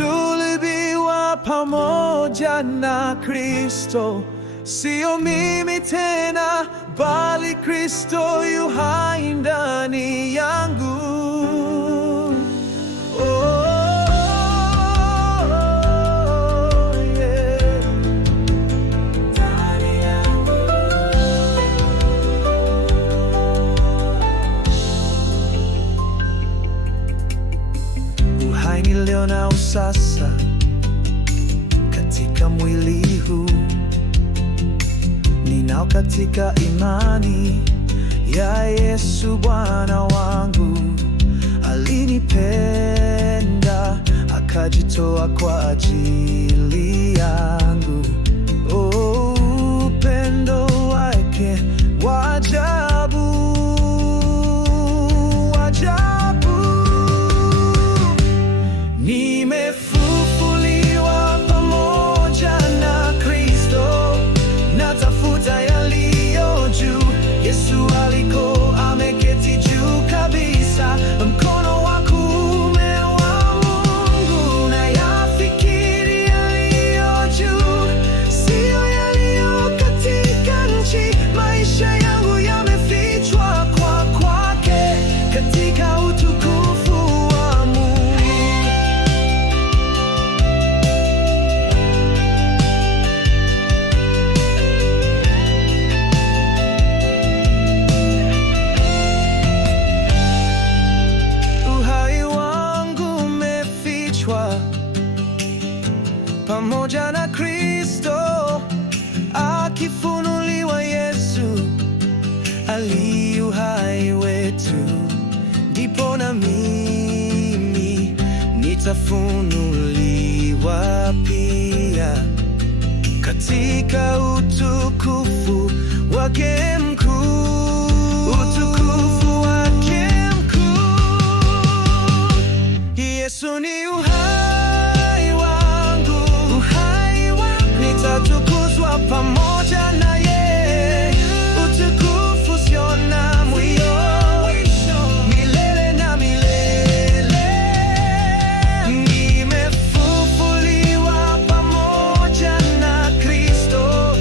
Nimesulubiwa pamoja na Kristo, sio mimi tena, bali Kristo yu hai ndani yangu. Oh, yeah. Ndani yangu. Uhai nilio nao sasa katika mwili huu, ninao katika imani ya Yesu Bwana wangu. Alinipenda akajitoa kwa ajili yangu. Oh, upendo wake wa ajabu, ajabu. Nimefufuliwa pamoja na Kristo, natafuta yaliyo juu. Yesu aliko ameketi juu kabisa, mkono wa kuume wa Mungu. Nayafikiri yaliyo juu, siyo yaliyo katika nchi. Maisha yangu yamefichwa kwake, katika utukufu wa Mungu. Uhai wangu umefichwa pamoja na Kristo, akifunuliwa Yesu ali uhai wetu, ndipo na mimi nitafunuliwa pia katika utukufu wake mkuu, utukufu wake mkuu. Yesu ni uhai wangu, uhai wangu. Nitatukuzwa pamoja na yeye, utukufu usio na mwisho, milele na milele. Nimefufuliwa pamoja na Kristo,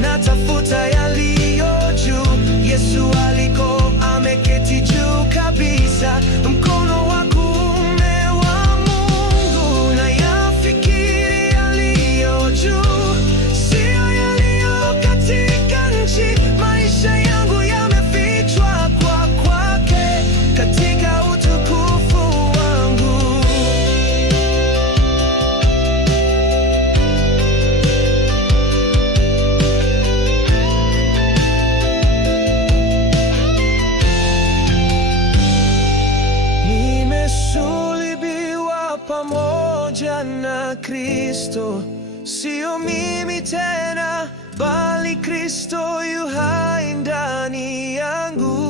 natafuta yaliyo juu. Yesu aliko ameketi juu kabisa, mkono wa kuume wa Mungu. Nayafikiri yaliyo juu, siyo yaliyo katika nchi. Maisha yangu yamefichwa kwake, katika utukufu wangu. Nimesulubiwa pamoja na Kristo, sio mimi tena, bali Kristo yu hai ndani yangu.